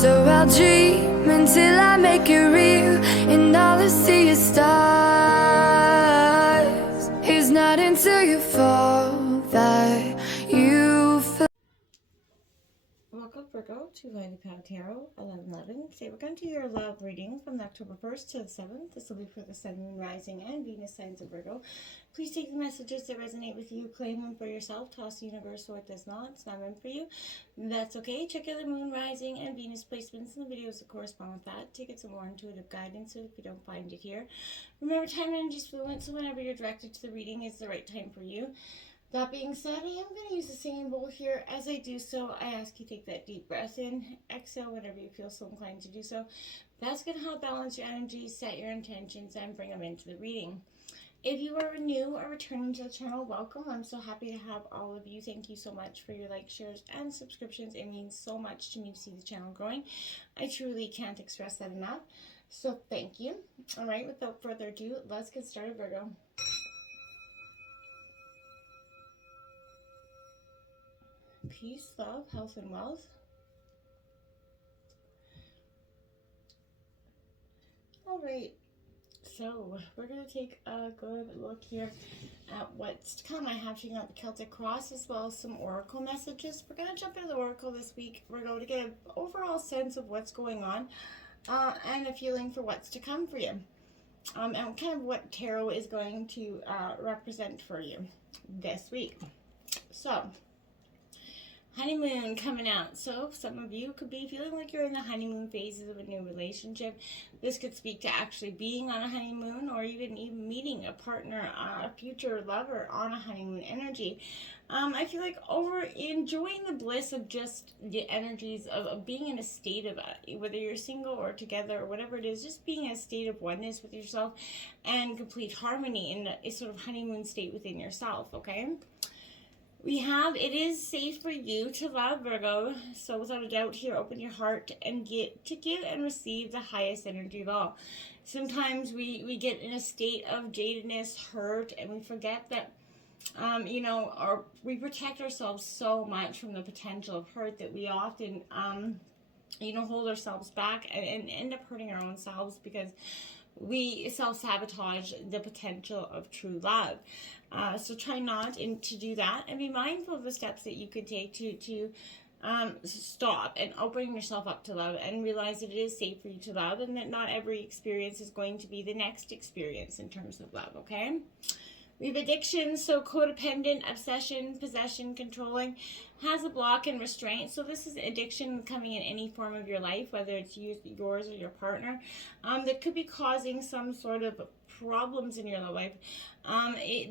So I'll dream until I make it real, and all I see is stars. It's not until you fall that you feel. Welcome, Virgo, to Lightly Power Tarot 1111. Today we're going to do your love reading from October 1st to the 7th. This will be for the Sun, Moon, Rising, and Venus signs of Virgo. Please take the messages that resonate with you, claim them for yourself, toss the universe so it does not. It's not meant for you. That's okay. Check out the Moon, Rising, and Venus placements in the videos that correspond with that to get some more intuitive guidance if you don't find it here. Remember, time and energy is fluent, so whenever you're directed to the reading, it's the right time for you. That being said, I am going to use the singing bowl here. As I do so, I ask you take that deep breath in, exhale whenever you feel so inclined to do so. That's going to help balance your energy, set your intentions, and bring them into the reading. If you are new or returning to the channel, welcome. I'm so happy to have all of you. Thank you so much for your likes, shares, and subscriptions. It means so much to me to see the channel growing. I truly can't express that enough. So thank you. All right, without further ado, let's get started, Virgo. Peace, love, health, and wealth. All right, so we're going to take a good look here at what's to come. I have taken out the Celtic Cross as well as some oracle messages. We're going to jump into the oracle this week. We're going to get an overall sense of what's going on and a feeling for what's to come for you. And kind of what tarot is going to represent for you this week. So, honeymoon coming out. So some of you could be feeling like you're in the honeymoon phases of a new relationship. This could speak to actually being on a honeymoon or even meeting a partner, a future lover on a honeymoon energy. I feel like enjoying the bliss of just the energies of being in a state of, whether you're single or together or whatever it is, just being in a state of oneness with yourself and complete harmony in a sort of honeymoon state within yourself, okay? We have, it is safe for you to love, Virgo. So without a doubt here, open your heart and give and receive the highest energy of all. Sometimes we get in a state of jadedness, hurt, and we forget that, we protect ourselves so much from the potential of hurt that we often, hold ourselves back and end up hurting our own selves because we self-sabotage the potential of true love. So try not to do that, and be mindful of the steps that you could take to stop and open yourself up to love, and realize that it is safe for you to love, and that not every experience is going to be the next experience in terms of love, okay? We have addiction, so codependent, obsession, possession, controlling, has a block and restraint. So this is addiction coming in any form of your life, whether it's yours or your partner, that could be causing some sort of problems in your life.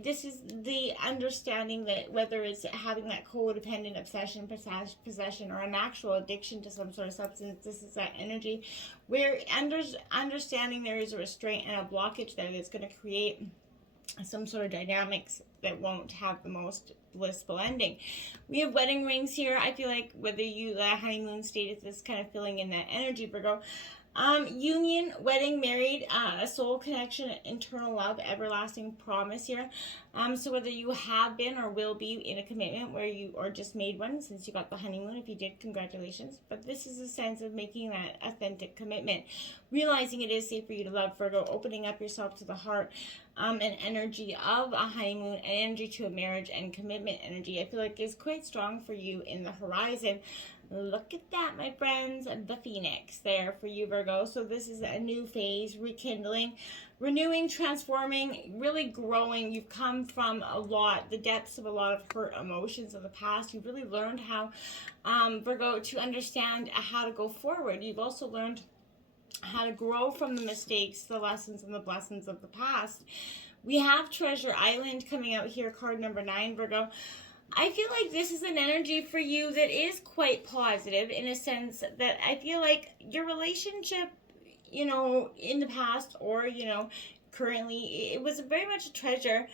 This is the understanding that whether it's having that codependent obsession, possession, or an actual addiction to some sort of substance, this is that energy where understanding there is a restraint and a blockage there that's going to create some sort of dynamics that won't have the most blissful ending. We have wedding rings here. I feel like whether you honeymoon state is this kind of filling in that energy, Virgo. Union, wedding, married, a soul connection, internal love, everlasting promise here. So whether you have been or will be in a commitment where you or just made one since you got the honeymoon, if you did, congratulations. But this is a sense of making that authentic commitment, realizing it is safe for you to love, Virgo, opening up yourself to the heart, and energy of a honeymoon, and energy to a marriage and commitment energy. I feel like is quite strong for you in the horizon. Look at that, my friends, the Phoenix there for you, Virgo. So this is a new phase, rekindling, renewing, transforming, really growing. You've come from the depths of a lot of hurt emotions of the past. You've really learned how, Virgo, to understand how to go forward. You've also learned how to grow from the mistakes, the lessons, and the blessings of the past. We have Treasure Island coming out here, card number 9, Virgo. I feel like this is an energy for you that is quite positive, in a sense that I feel like your relationship, in the past or, currently, it was very much a treasure,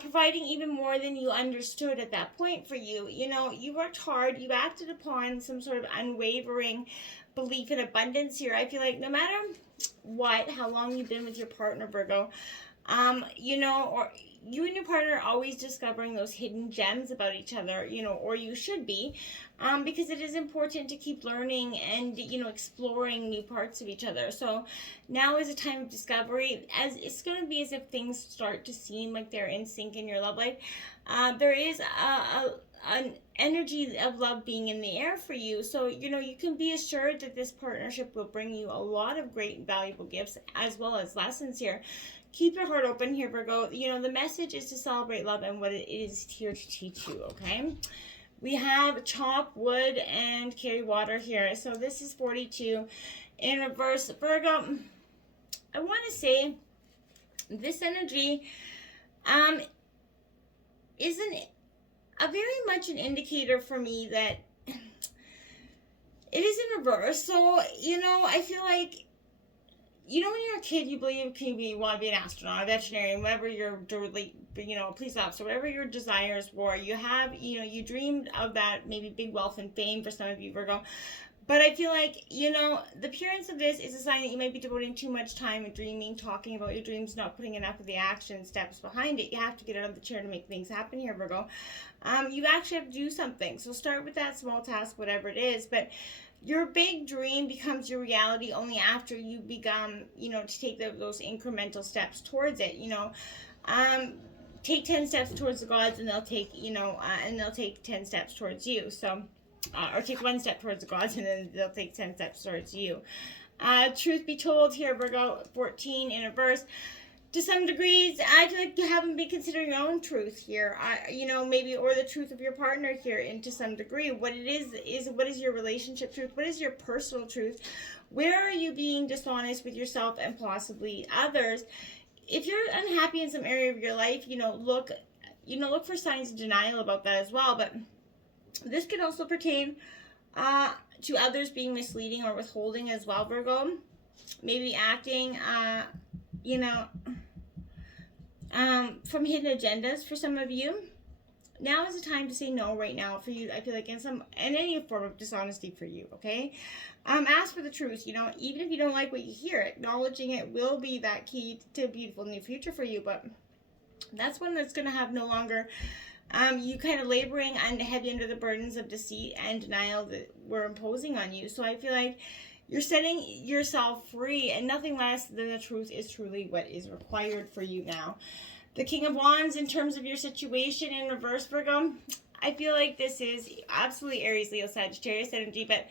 providing even more than you understood at that point for you. You worked hard, you acted upon some sort of unwavering belief in abundance here. I feel like no matter how long you've been with your partner, Virgo, You know, or you and your partner are always discovering those hidden gems about each other, you know, or you should be, because it is important to keep learning and, you know, exploring new parts of each other. So now is a time of discovery, as it's going to be as if things start to seem like they're in sync in your love life. There is an energy of love being in the air for you. So, you know, you can be assured that this partnership will bring you a lot of great and valuable gifts as well as lessons here. Keep your heart open here, Virgo. You know, the message is to celebrate love and what it is here to teach you, okay? We have chop wood and carry water here. So this is 42 in reverse. Virgo, I want to say this energy isn't a very much an indicator for me that it is in reverse. So, you know, I feel like, you know, when you're a kid, you believe you want to be an astronaut, a veterinarian, whatever your, you know, a police officer, whatever your desires were. You have, you know, you dreamed of that, maybe big wealth and fame for some of you, Virgo. But I feel like, you know, the appearance of this is a sign that you might be devoting too much time in dreaming, talking about your dreams, not putting enough of the action steps behind it. You have to get out of the chair to make things happen here, Virgo. You actually have to do something. So start with that small task, whatever it is. But your big dream becomes your reality only after you become, you know, to take those incremental steps towards it, you know. Take 10 steps towards the gods and they'll take, you know, and they'll take 10 steps towards you. So, or take 1 step towards the gods and then they'll take 10 steps towards you. Truth be told here, Virgo, 14 in reverse. To some degrees, I feel like you haven't been considering your own truth here, you know, maybe, or the truth of your partner here, and to some degree, what it is what is your relationship truth? What is your personal truth? Where are you being dishonest with yourself and possibly others? If you're unhappy in some area of your life, you know, look for signs of denial about that as well. But this could also pertain to others being misleading or withholding as well, Virgo. Maybe acting, you know, from hidden agendas for some of you. Now is the time to say no right now for you. I feel like in any form of dishonesty for you, okay? Ask for the truth, you know, even if you don't like what you hear, acknowledging it will be that key to a beautiful new future for you. But that's one that's going to have no longer you kind of laboring and heavy under the burdens of deceit and denial that we're imposing on you. So I feel like you're setting yourself free, and nothing less than the truth is truly what is required for you now. The King of Wands, in terms of your situation in reverse, Virgo, I feel like this is absolutely Aries, Leo, Sagittarius energy, but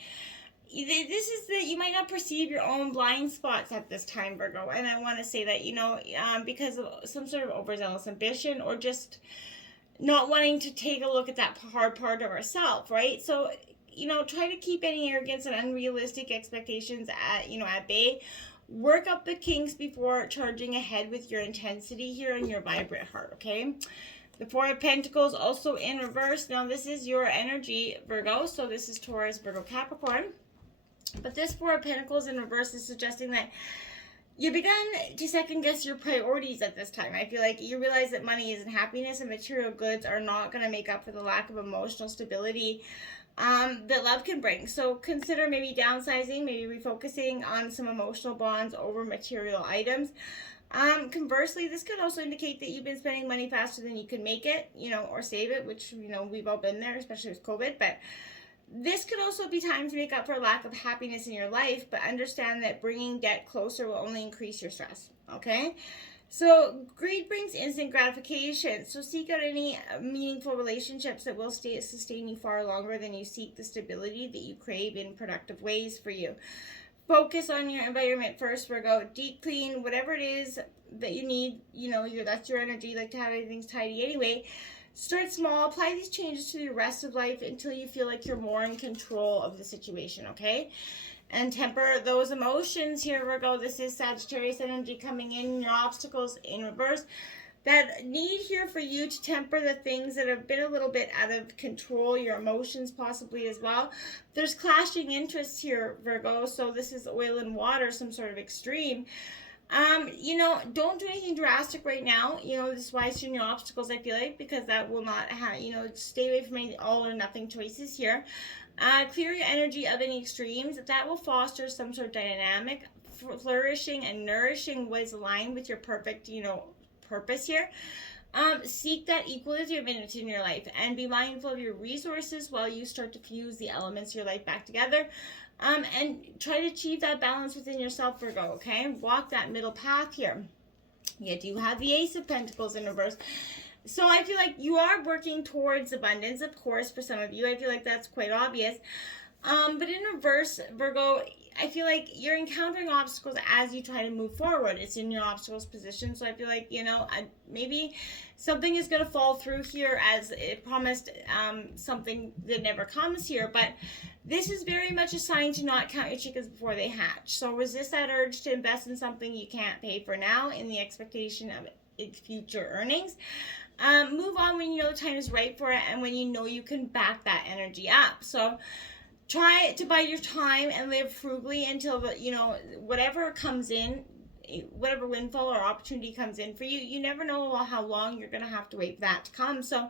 this is that you might not perceive your own blind spots at this time, Virgo. And I want to say that, you know, because of some sort of overzealous ambition or just not wanting to take a look at that hard part of ourselves, right? So, you know, try to keep any arrogance and unrealistic expectations at bay. Work up the kinks before charging ahead with your intensity here and your vibrant heart, okay? The Four of Pentacles also in reverse. Now, this is your energy, Virgo. So this is Taurus, Virgo, Capricorn. But this Four of Pentacles in reverse is suggesting that you begun to second guess your priorities at this time. I feel like you realize that money and happiness and material goods are not going to make up for the lack of emotional stability that love can bring. So consider maybe downsizing, maybe refocusing on some emotional bonds over material items. Conversely, this could also indicate that you've been spending money faster than you can make it, you know, or save it, which, you know, we've all been there, especially with COVID. But this could also be time to make up for a lack of happiness in your life, but understand that bringing debt closer will only increase your stress, okay? So greed brings instant gratification. So seek out any meaningful relationships that will sustain you far longer than you seek the stability that you crave in productive ways for you. Focus on your environment first, Virgo. Deep clean, whatever it is that you need, you know, that's your energy. You like to have everything tidy anyway. Start small. Apply these changes to the rest of life until you feel like you're more in control of the situation, okay? And temper those emotions here, Virgo. This is Sagittarius energy coming in, your obstacles in reverse. That need here for you to temper the things that have been a little bit out of control, your emotions possibly as well. There's clashing interests here, Virgo. So this is oil and water, some sort of extreme. You know, don't do anything drastic right now. You know, this is why soon your obstacles, I feel like, because that will not have, you know, stay away from any all or nothing choices here. Clear your energy of any extremes. That will foster some sort of dynamic, flourishing and nourishing what is aligned with your perfect, you know, purpose here. Seek that equilibrium in your life and be mindful of your resources while you start to fuse the elements of your life back together. And try to achieve that balance within yourself, Virgo, okay? Walk that middle path here. You do have the Ace of Pentacles in reverse. So I feel like you are working towards abundance, of course, for some of you. I feel like that's quite obvious. But in reverse, Virgo, I feel like you're encountering obstacles as you try to move forward. It's in your obstacles position. So I feel like, maybe something is going to fall through here as it promised, something that never comes here. But this is very much a sign to not count your chickens before they hatch. So resist that urge to invest in something you can't pay for now in the expectation of future earnings. Move on when you know the time is right for it and when you know you can back that energy up. So try to bide your time and live frugally until whatever comes in, whatever windfall or opportunity comes in for you. You never know how long you're going to have to wait for that to come. So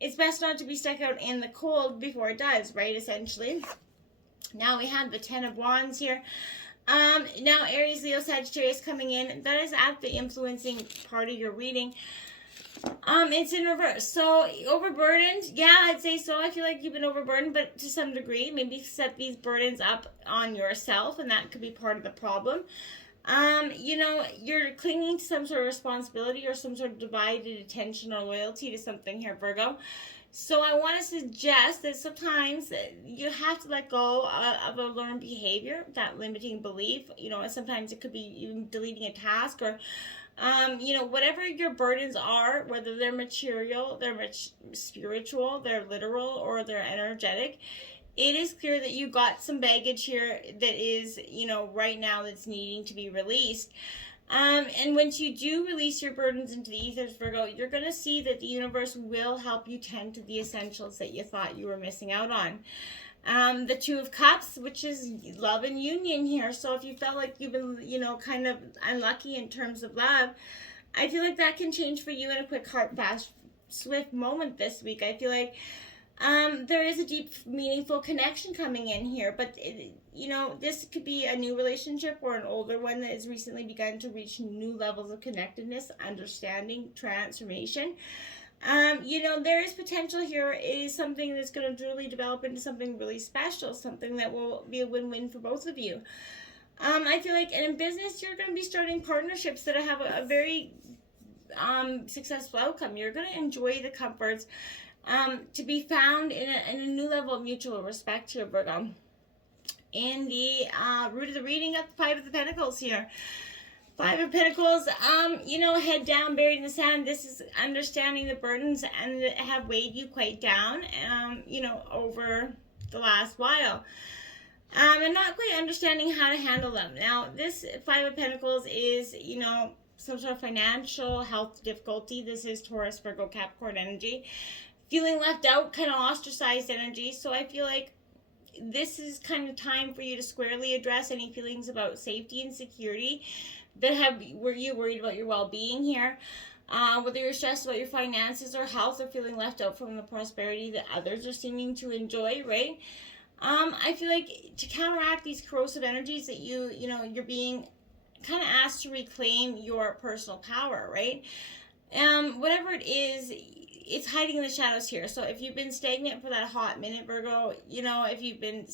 it's best not to be stuck out in the cold before it does, right? Essentially. Now we have the 10 of Wands here. Now Aries, Leo, Sagittarius coming in. That is at the influencing part of your reading. It's in reverse. So overburdened, yeah, I'd say so. I feel like you've been overburdened, but to some degree, maybe set these burdens up on yourself, and that could be part of the problem. You're clinging to some sort of responsibility or some sort of divided attention or loyalty to something here, Virgo. So I want to suggest that sometimes you have to let go of a learned behavior, that limiting belief. Sometimes it could be even deleting a task or whatever your burdens are, whether they're material, they're spiritual, they're literal, or they're energetic, it is clear that you got some baggage here that is, right now that's needing to be released. And once you do release your burdens into the ethers, Virgo, you're going to see that the universe will help you tend to the essentials that you thought you were missing out on. The Two of Cups, which is love and union here. So if you felt like you've been, kind of unlucky in terms of love, I feel like that can change for you in a quick, heart, fast, swift moment this week. I feel like there is a deep, meaningful connection coming in here. But, this could be a new relationship or an older one that has recently begun to reach new levels of connectedness, understanding, transformation. There is potential here. It is something that's going to truly develop into something really special, something that will be a win-win for both of you. I feel like, and in business, you're going to be starting partnerships that have a very successful outcome. You're going to enjoy the comforts to be found in a new level of mutual respect here, Virgo. In the root of the reading of the Five of the Pentacles here. Five of Pentacles, head down, buried in the sand. This is understanding the burdens and that have weighed you quite down, over the last while. And not quite understanding how to handle them. Now, this Five of Pentacles is, some sort of financial health difficulty. This is Taurus, Virgo, Capricorn energy. Feeling left out, kind of ostracized energy. So I feel like this is kind of time for you to squarely address any feelings about safety and security that were you worried about your well-being here, whether you're stressed about your finances or health or feeling left out from the prosperity that others are seeming to enjoy, right? I feel like to counteract these corrosive energies that you're being kind of asked to reclaim your personal power, right? Whatever it is, it's hiding in the shadows here. So if you've been stagnant for that hot minute, Virgo, if you've been,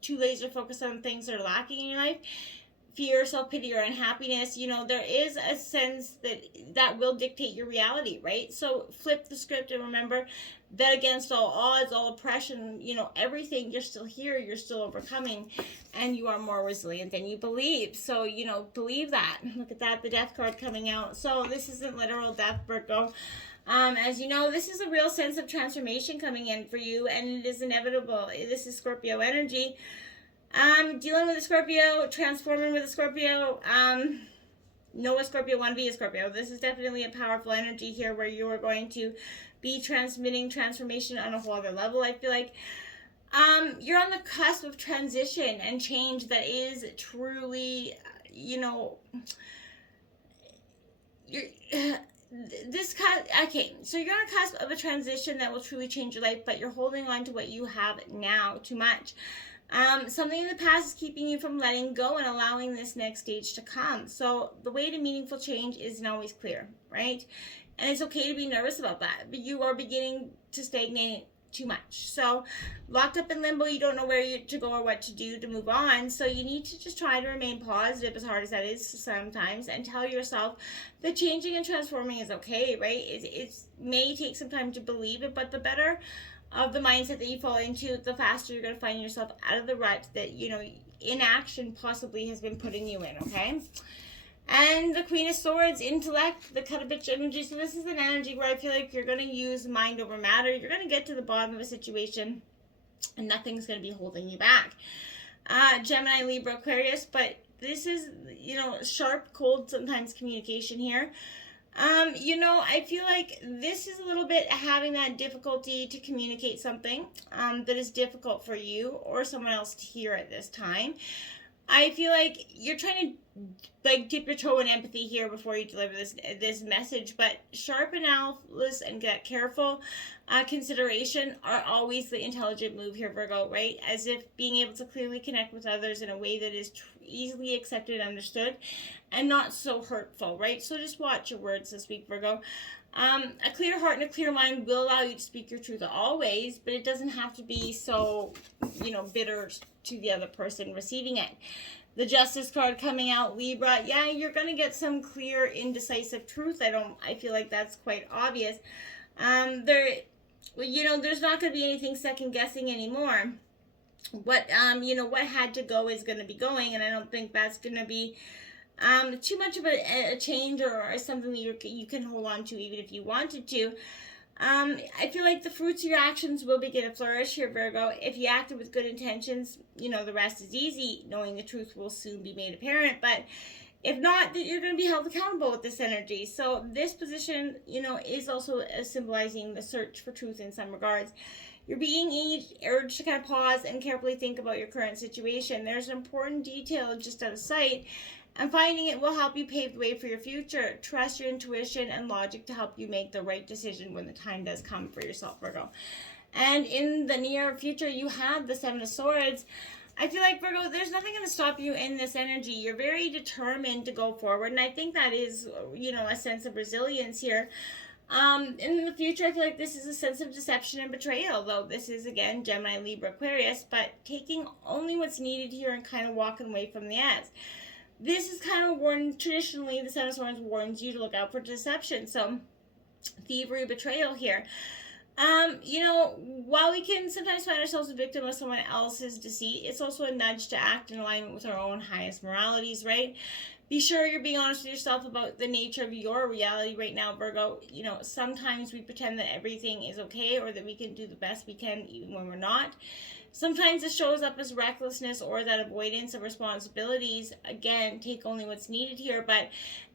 too laser focused on things that are lacking in your life, fear, self-pity, or unhappiness, there is a sense that will dictate your reality, right? So flip the script and remember that against all odds, all oppression, everything, you're still here, you're still overcoming, and you are more resilient than you believe. So, believe that. Look at that, the Death card coming out. So this isn't literal death, Virgo. As you know, this is a real sense of transformation coming in for you, and it is inevitable. This is Scorpio energy. Dealing with a Scorpio, transforming with a Scorpio, know a Scorpio, want to be a Scorpio. This is definitely a powerful energy here where you are going to be transmitting transformation on a whole other level. I feel like you're on the cusp of transition and change that is truly, so you're on a cusp of a transition that will truly change your life, but you're holding on to what you have now too much. Something in the past is keeping you from letting go and allowing this next stage to come. So the way to meaningful change isn't always clear, right? And it's okay to be nervous about that, but you are beginning to stagnate too much. So locked up in limbo, you don't know where to go or what to do to move on. So you need to just try to remain positive, as hard as that is sometimes, and tell yourself that changing and transforming is okay, right? It may take some time to believe it, but the better of the mindset that you fall into, the faster you're going to find yourself out of the rut that, inaction possibly has been putting you in, okay? And the Queen of Swords, intellect, the cut a bitch energy. So this is an energy where I feel like you're going to use mind over matter. You're going to get to the bottom of a situation and nothing's going to be holding you back. Gemini, Libra, Aquarius, but this is, sharp, cold, sometimes communication here. I feel like this is a little bit having that difficulty to communicate something that is difficult for you or someone else to hear at this time. I feel like you're trying to dip your toe in empathy here before you deliver this message, but sharp analysis and get careful consideration are always the intelligent move here, Virgo, right? As if being able to clearly connect with others in a way that is easily accepted and understood and not so hurtful, right? So just watch your words this week, Virgo. A clear heart and a clear mind will allow you to speak your truth always, but it doesn't have to be so, bitter to the other person receiving it. The Justice card coming out, Libra. Yeah, you're going to get some clear, indecisive truth. I feel like that's quite obvious. There's not going to be anything second guessing anymore. What had to go is going to be going, and I don't think that's going to be too much of a change or something that you can hold on to even if you wanted to. I feel like the fruits of your actions will begin to flourish here, Virgo. If you acted with good intentions, the rest is easy. Knowing the truth will soon be made apparent. But if not, then you're going to be held accountable with this energy. So this position, is also symbolizing the search for truth in some regards. You're being urged to kind of pause and carefully think about your current situation. There's an important detail just out of sight, and finding it will help you pave the way for your future. Trust your intuition and logic to help you make the right decision when the time does come for yourself, Virgo. And in the near future, you have the Seven of Swords. I feel like, Virgo, there's nothing going to stop you in this energy. You're very determined to go forward, and I think that is, a sense of resilience here. In the future, I feel like this is a sense of deception and betrayal, though this is, again, Gemini, Libra, Aquarius, but taking only what's needed here and kind of walking away from the edge. This is kind of warned, traditionally, the Seven of Swords warns you to look out for deception, so thievery, betrayal here. While we can sometimes find ourselves a victim of someone else's deceit, it's also a nudge to act in alignment with our own highest moralities, right? Be sure you're being honest with yourself about the nature of your reality right now, Virgo. Sometimes we pretend that everything is okay or that we can do the best we can even when we're not. Sometimes it shows up as recklessness or that avoidance of responsibilities. Again, take only what's needed here,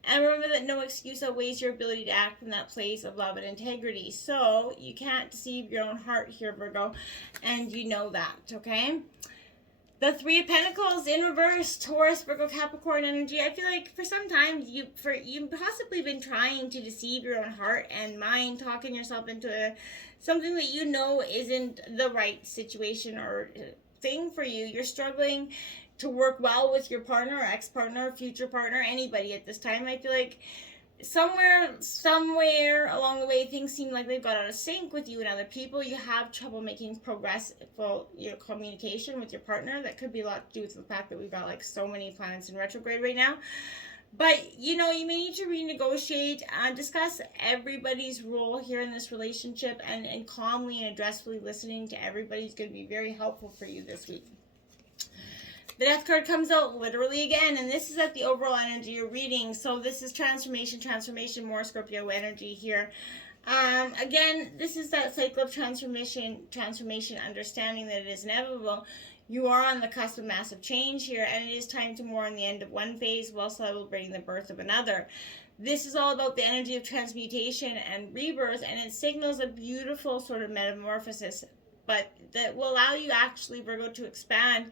and remember that no excuse outweighs your ability to act from that place of love and integrity. So you can't deceive your own heart here, Virgo, and you know that, okay? The Three of Pentacles in reverse, Taurus, Virgo, Capricorn energy. I feel like for some time you've possibly been trying to deceive your own heart and mind, talking yourself into something that isn't the right situation or thing for you. You're struggling to work well with your partner, ex-partner, future partner, anybody at this time. I feel like somewhere along the way, things seem like they've got out of sync with you and other people. You have trouble making progressful communication with your partner. That could be a lot to do with the fact that we've got so many planets in retrograde right now. But, you may need to renegotiate, discuss everybody's role here in this relationship, and calmly and addressfully listening to everybody is going to be very helpful for you this week. The Death card comes out literally again, and this is at the overall energy you're reading. So this is transformation, more Scorpio energy here. Again, this is that cycle of transformation, understanding that it is inevitable. You are on the cusp of massive change here, and it is time to mourn the end of one phase while celebrating the birth of another. This is all about the energy of transmutation and rebirth, and it signals a beautiful sort of metamorphosis, but that will allow you actually, Virgo, to expand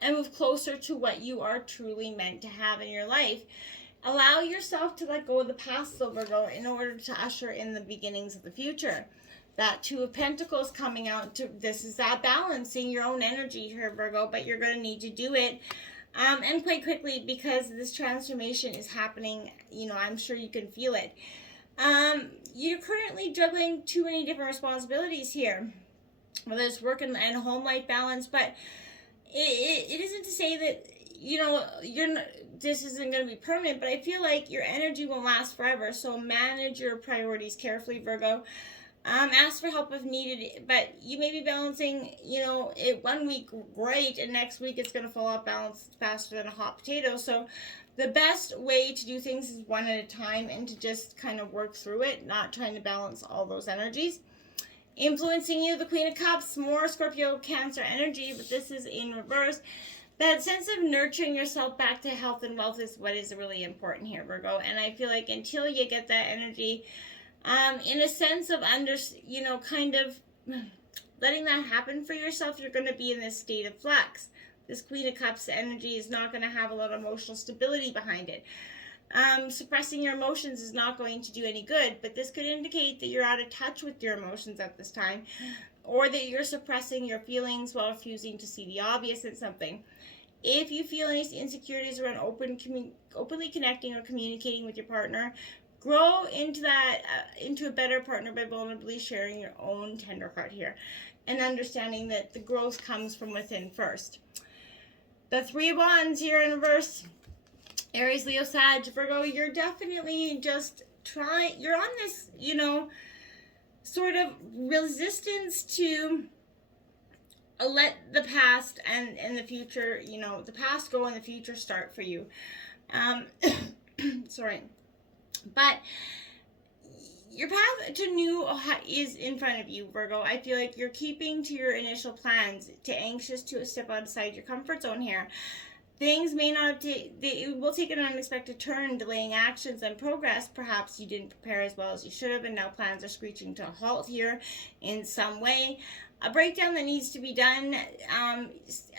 and move closer to what you are truly meant to have in your life. Allow yourself to let go of the past, though, Virgo, in order to usher in the beginnings of the future. That Two of Pentacles coming out. This is that balancing your own energy here, Virgo, but you're going to need to do it. And quite quickly, because this transformation is happening, I'm sure you can feel it. You're currently juggling too many different responsibilities here, whether it's work and home life balance, but it isn't to say that, this isn't going to be permanent, but I feel like your energy won't last forever, so manage your priorities carefully, Virgo. Ask for help if needed, but you may be balancing, it one week great, and next week it's going to fall off balance faster than a hot potato. So the best way to do things is one at a time, and to just kind of work through it, not trying to balance all those energies. Influencing you, the Queen of Cups, more Scorpio, Cancer energy, but this is in reverse. That sense of nurturing yourself back to health and wealth is what is really important here, Virgo. And I feel like until you get that energy, in a sense of kind of letting that happen for yourself, you're going to be in this state of flux. This Queen of Cups energy is not going to have a lot of emotional stability behind it. Suppressing your emotions is not going to do any good, but this could indicate that you're out of touch with your emotions at this time, or that you're suppressing your feelings while refusing to see the obvious in something. If you feel any insecurities around openly connecting or communicating with your partner, grow into a better partner by vulnerably sharing your own tender heart here, and understanding that the growth comes from within first. The Three of Wands here in reverse. Aries, Leo, Sag, Virgo, you're definitely you're on this, sort of resistance to let the past and the future, the past go and the future start for you. Sorry. But your path to new is in front of you, Virgo. I feel like you're keeping to your initial plans, too anxious to step outside your comfort zone here. Things may not it will take an unexpected turn, delaying actions and progress. Perhaps you didn't prepare as well as you should have, and now plans are screeching to a halt here in some way. A breakdown that needs to be done.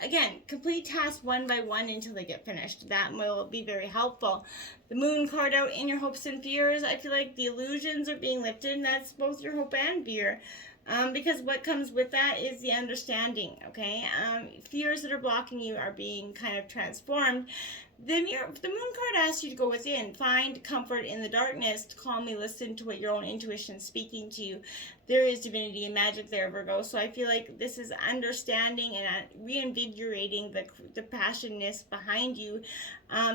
Again, complete tasks one by one until they get finished. That will be very helpful. The Moon card out in your hopes and fears. I feel like the illusions are being lifted, and that's both your hope and fear. Because what comes with that is the understanding, okay? Fears that are blocking you are being kind of transformed. The Moon card asks you to go within, find comfort in the darkness, to calmly listen to what your own intuition is speaking to you. There is divinity and magic there, Virgo. So I feel like this is understanding and reinvigorating the passionness behind you.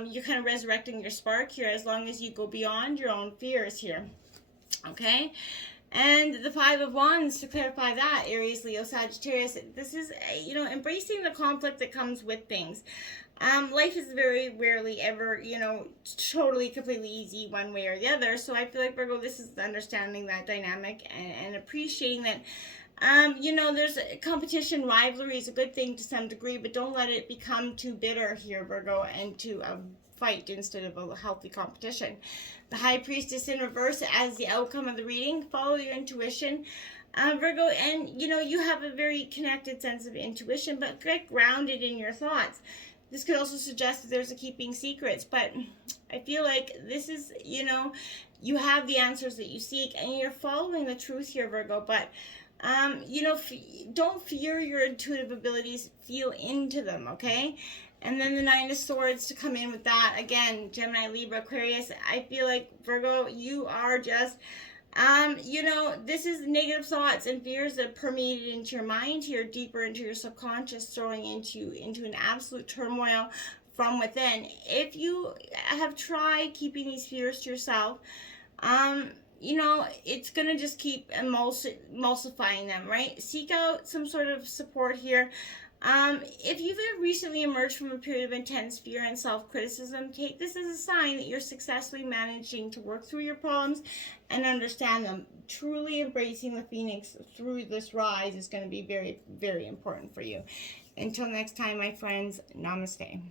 You're kind of resurrecting your spark here as long as you go beyond your own fears here, okay? And the Five of Wands, to clarify that, Aries, Leo, Sagittarius, this is, embracing the conflict that comes with things. Life is very rarely ever, totally, completely easy one way or the other. So I feel like, Virgo, this is understanding that dynamic and appreciating that, there's a competition, rivalry is a good thing to some degree, but don't let it become too bitter here, Virgo, and to a fight instead of a healthy competition. The High Priestess in reverse as the outcome of the reading. Follow your intuition, Virgo, and you have a very connected sense of intuition, but get grounded in your thoughts. This could also suggest that there's a keeping secrets, but I feel like this is, you have the answers that you seek, and you're following the truth here, Virgo, but don't fear your intuitive abilities, feel into them, okay? And then the Nine of Swords to come in with that. Again, Gemini, Libra, Aquarius. I feel like, Virgo, you are just, this is negative thoughts and fears that permeated into your mind here, deeper into your subconscious, throwing into an absolute turmoil from within. If you have tried keeping these fears to yourself, it's going to just keep emulsifying them, right? Seek out some sort of support here. If you've recently emerged from a period of intense fear and self-criticism, take this as a sign that you're successfully managing to work through your problems and understand them. Truly embracing the Phoenix through this rise is going to be very, very important for you. Until next time, my friends, namaste.